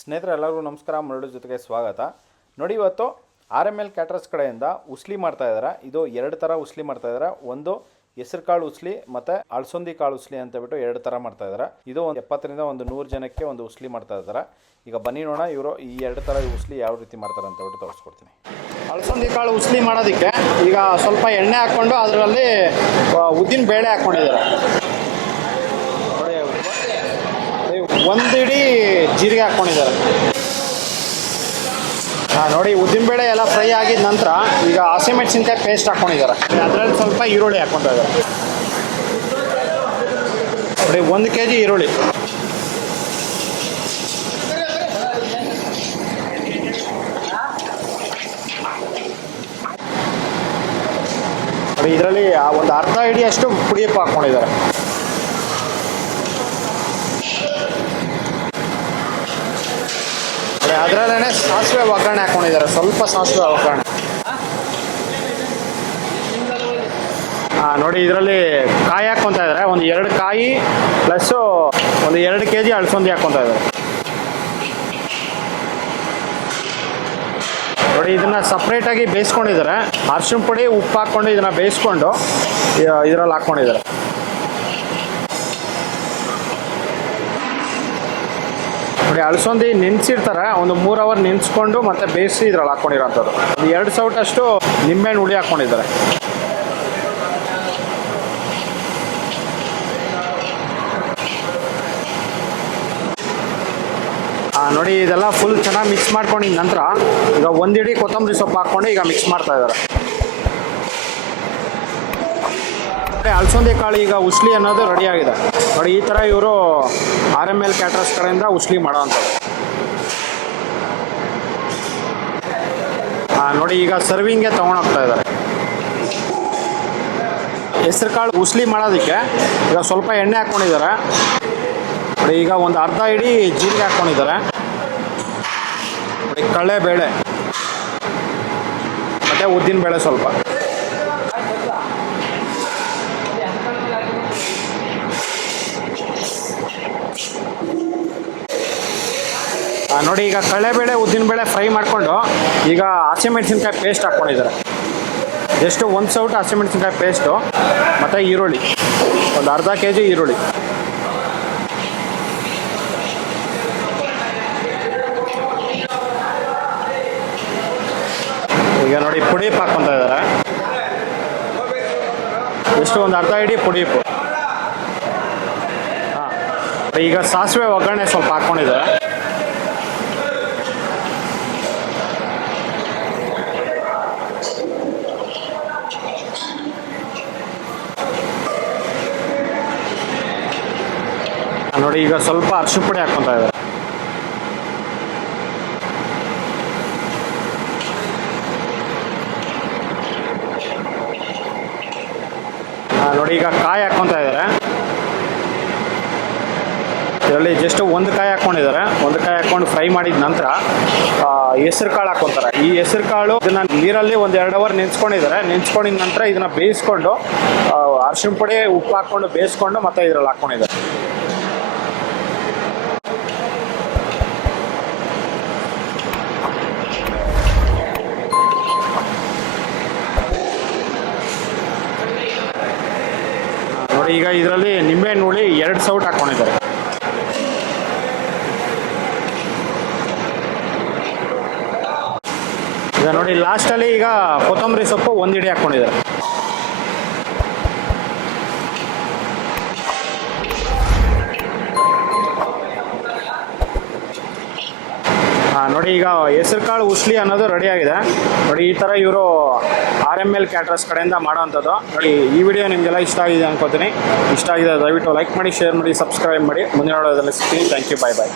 ಸ್ನೇಹಿತರೆ ಎಲ್ಲರಿಗೂ ನಮಸ್ಕಾರ. ಮರಳು ಜೊತೆಗೆ ಸ್ವಾಗತ. ನೋಡಿ, ಇವತ್ತು RML ಕ್ಯಾಟರರ್ಸ್ ಕಡೆಯಿಂದ ಉಸ್ಲಿ ಮಾಡ್ತಾ ಇದ್ದಾರೆ. ಇದು ಎರಡು ಥರ ಉಸ್ಲಿ ಮಾಡ್ತಾ ಇದ್ದಾರೆ. ಒಂದು ಹೆಸರು ಕಾಳು ಉಸ್ಲಿ ಮತ್ತು ಅಳಸಂದಿ ಕಾಳು ಉಸ್ಲಿ ಅಂತ ಬಿಟ್ಟು ಎರಡು ಥರ ಮಾಡ್ತಾ ಇದ್ದಾರೆ. ಇದು ಒಂದು 70ರಿಂದ 100 ಜನಕ್ಕೆ ಒಂದು ಉಸ್ಲಿ ಮಾಡ್ತಾ ಇದ್ದಾರೆ. ಈಗ ಬನ್ನಿ ನೋಡೋಣ ಇವರು ಈ ಎರಡು ಥರ ಉಸ್ಲಿ ಯಾವ ರೀತಿ ಮಾಡ್ತಾರೆ ಅಂತ ಬಿಟ್ಟು ತೋರಿಸ್ಕೊಡ್ತೀನಿ. ಅಳಸಂದಿ ಕಾಳು ಉಸ್ಲಿ ಮಾಡೋದಕ್ಕೆ ಈಗ ಸ್ವಲ್ಪ ಎಣ್ಣೆ ಹಾಕ್ಕೊಂಡು ಅದರಲ್ಲಿ ಉದ್ದಿನ ಬೇಳೆ ಹಾಕ್ಕೊಂಡಿದ್ದಾರೆ. ಒಂದು ಇಡೀ ಜೀರಿಗೆ ಹಾಕ್ಕೊಂಡಿದ್ದಾರೆ. ನೋಡಿ, ಉದ್ದಿನಬೇಳೆ ಎಲ್ಲ ಫ್ರೈ ಆಗಿದ ನಂತರ ಈಗ ಹಸಿಮೆಣಸಿನ್ಕಾಯಿ ಪೇಸ್ಟ್ ಹಾಕ್ಕೊಂಡಿದ್ದಾರೆ. ಅದರಲ್ಲಿ ಸ್ವಲ್ಪ ಈರುಳ್ಳಿ ಹಾಕ್ಕೊತಾ ಇದ್ದಾರೆ. ನೋಡಿ, 1 kg ಈರುಳ್ಳಿ. ನೋಡಿ, ಇದರಲ್ಲಿ ಒಂದು ಅರ್ಧ ಹಿಡಿಯಷ್ಟು ಪುಡಿಯಪ್ಪ ಹಾಕ್ಕೊಂಡಿದ್ದಾರೆ. ಅದರಲ್ಲೇ ಸಾಸಿವೆ ಒಗ್ಗರಣೆ ಹಾಕ್ಕೊಂಡಿದ್ದಾರೆ. ಸ್ವಲ್ಪ ಸಾಸಿವೆ ಒಗ್ಗರಣೆ. ನೋಡಿ, ಇದರಲ್ಲಿ ಕಾಯಿ ಹಾಕ್ಕೊತಾ ಇದ್ದಾರೆ. ಒಂದು 2 ಕಾಯಿ ಪ್ಲಸ್ಸು ಒಂದು 2 kg ಅಳಸಂದಿ ಹಾಕ್ಕೊತಾ ಇದ್ದಾರೆ. ನೋಡಿ, ಇದನ್ನು ಸಪ್ರೇಟಾಗಿ ಬೇಯಿಸ್ಕೊಂಡಿದ್ದಾರೆ. ಅರಿಶಿನ ಪುಡಿ ಉಪ್ಪು ಹಾಕ್ಕೊಂಡು ಇದನ್ನು ಬೇಯಿಸ್ಕೊಂಡು ಇದರಲ್ಲಿ ಹಾಕ್ಕೊಂಡಿದ್ದಾರೆ. ನೋಡಿ, ಅಳಸಂದಿ ನೆನೆಸಿರ್ತಾರೆ. ಒಂದು 3 ಅವರ್ ನೆನೆಸ್ಕೊಂಡು ಮತ್ತೆ ಬೇಯಿಸಿ ಇದ್ರಲ್ಲಿ ಹಾಕ್ಕೊಂಡಿರೋಂಥದ್ದು. ಒಂದು 2 ಸೌಟಷ್ಟು ನಿಂಬೆಹಣ್ಣು ಹುಳಿ ಹಾಕ್ಕೊಂಡಿದ್ದಾರೆ. ನೋಡಿ, ಇದೆಲ್ಲ ಫುಲ್ ಚೆನ್ನಾಗಿ ಮಿಕ್ಸ್ ಮಾಡ್ಕೊಂಡಿದ ನಂತರ ಈಗ 1 ಹಿಡಿ ಕೊತ್ತಂಬರಿ ಸೊಪ್ಪು ಹಾಕ್ಕೊಂಡು ಈಗ ಮಿಕ್ಸ್ ಮಾಡ್ತಾ ಇದ್ದಾರೆ. ಅಳಸಂದಿ ಕಾಳು ಈಗ ಉಸ್ಲಿ ಅನ್ನೋದು ರೆಡಿ ಆಗಿದೆ. ನೋಡಿ, ಈ ಥರ ಇವರು RML ಕ್ಯಾಟರರ್ಸ್ ಕಡೆಯಿಂದ ಉಸ್ಲಿ ಮಾಡೋವಂಥದ್ದು. ನೋಡಿ, ಈಗ ಸರ್ವಿಂಗ್ಗೆ ತೊಗೊಂಡೋಗ್ತಾ ಇದ್ದಾರೆ. ಹೆಸರು ಕಾಳು ಉಸ್ಲಿ ಮಾಡೋದಕ್ಕೆ ಈಗ ಸ್ವಲ್ಪ ಎಣ್ಣೆ ಹಾಕ್ಕೊಂಡಿದ್ದಾರೆ. ನೋಡಿ, ಈಗ ಒಂದು ಅರ್ಧ ಹಿಡಿ ಜೀರಿಗೆ ಹಾಕ್ಕೊಂಡಿದ್ದಾರೆ. ನೋಡಿ, ಕಡಲೆಬೇಳೆ ಮತ್ತು ಉದ್ದಿನಬೇಳೆ ಸ್ವಲ್ಪ. ನೋಡಿ, ಈಗ ಕಡಲೆಬೇಳೆ ಉದ್ದಿನಬೇಳೆ ಫ್ರೈ ಮಾಡಿಕೊಂಡು ಈಗ ಹಸಿಮೆಣಸಿನ್ಕಾಯಿ ಪೇಸ್ಟ್ ಹಾಕ್ಕೊಂಡಿದ್ದಾರೆ. ಜಸ್ಟ್ 1 ಸೌಟ್ ಹಸಿಮೆಣಸಿನ್ಕಾಯಿ ಪೇಸ್ಟು ಮತ್ತು ಈರುಳ್ಳಿ ಒಂದು ಅರ್ಧ kg ಈರುಳ್ಳಿ. ಈಗ ನೋಡಿ, ಪುಡಿಯಪ್ಪು ಹಾಕ್ಕೊತಾ ಇದ್ದಾರೆ. ಎಷ್ಟು ಒಂದು ಅರ್ಧ ಹಿಡಿ ಪುಡಿಯಪ್ಪು. ಈಗ ಸಾಸಿವೆ ಒಗ್ಗರಣೆ ಸ್ವಲ್ಪ ಹಾಕ್ಕೊಂಡಿದ್ದಾರೆ. ನೋಡಿ, ಈಗ ಸ್ವಲ್ಪ ಅರಿಶಿನ ಪುಡಿ ಹಾಕ್ಕೊತಾ ಇದ್ದಾರೆ. ನೋಡಿ, ಈಗ ಕಾಯಿ ಹಾಕ್ಕೊತಾ ಇದ್ದಾರೆ. ಇದರಲ್ಲಿ ಜಸ್ಟ್ 1 ಕಾಯಿ ಹಾಕ್ಕೊಂಡಿದ್ದಾರೆ. 1 ಕಾಯಿ ಹಾಕ್ಕೊಂಡು ಫ್ರೈ ಮಾಡಿದ ನಂತರ ಹೆಸರು ಕಾಳು ಹಾಕ್ಕೊತಾರೆ. ಈ ಹೆಸರು ಕಾಳು ಇದನ್ನು ನೀರಲ್ಲಿ ಒಂದು 2 ಅವರ್ ನೆನೆಸ್ಕೊಂಡಿದ್ದಾರೆ. ನೆನೆಸ್ಕೊಂಡಿದ ನಂತರ ಇದನ್ನು ಬೇಯಿಸ್ಕೊಂಡು ಅರಿಶಿನ ಪುಡಿ ಉಪ್ಪು ಹಾಕ್ಕೊಂಡು ಬೇಯಿಸ್ಕೊಂಡು ಮತ್ತೆ ಇದರಲ್ಲಿ ಹಾಕ್ಕೊಂಡಿದ್ದಾರೆ. ನೋಡಿ, ಈಗ ಇದರಲ್ಲಿ ನಿಂಬೆಹಣ್ಣು ಹುಳಿ 2 ಸೌಟ್ ಹಾಕ್ಕೊಂಡಿದ್ದಾರೆ. ಈಗ ನೋಡಿ, ಲಾಸ್ಟಲ್ಲಿ ಈಗ ಕೊತ್ತಂಬರಿ ಸೊಪ್ಪು 1 ಹಿಡಿ ಹಾಕ್ಕೊಂಡಿದ್ದಾರೆ. ನೋಡಿ, ಈಗ ಹೆಸರು ಕಾಳು ಉಸ್ಲಿ ಅನ್ನೋದು ರೆಡಿ ಆಗಿದೆ. ನೋಡಿ, ಈ ಥರ ಇವರು RML ಕ್ಯಾಟರರ್ಸ್ ಕಡೆಯಿಂದ ಮಾಡೋವಂಥದ್ದು. ನೋಡಿ, ಈ ವಿಡಿಯೋ ನಿಮಗೆಲ್ಲ ಇಷ್ಟ ಆಗಿದೆ ಅನ್ಕೋತೀನಿ. ಇಷ್ಟ ಆಗಿದೆ ದಯವಿಟ್ಟು ಲೈಕ್ ಮಾಡಿ, ಶೇರ್ ಮಾಡಿ, ಸಬ್ಸ್ಕ್ರೈಬ್ ಮಾಡಿ. ಮುಂದಿನ ವಿಡಿಯೋದಲ್ಲಿ ಸಿಗ್ತೀನಿ. Thank you. Bye bye.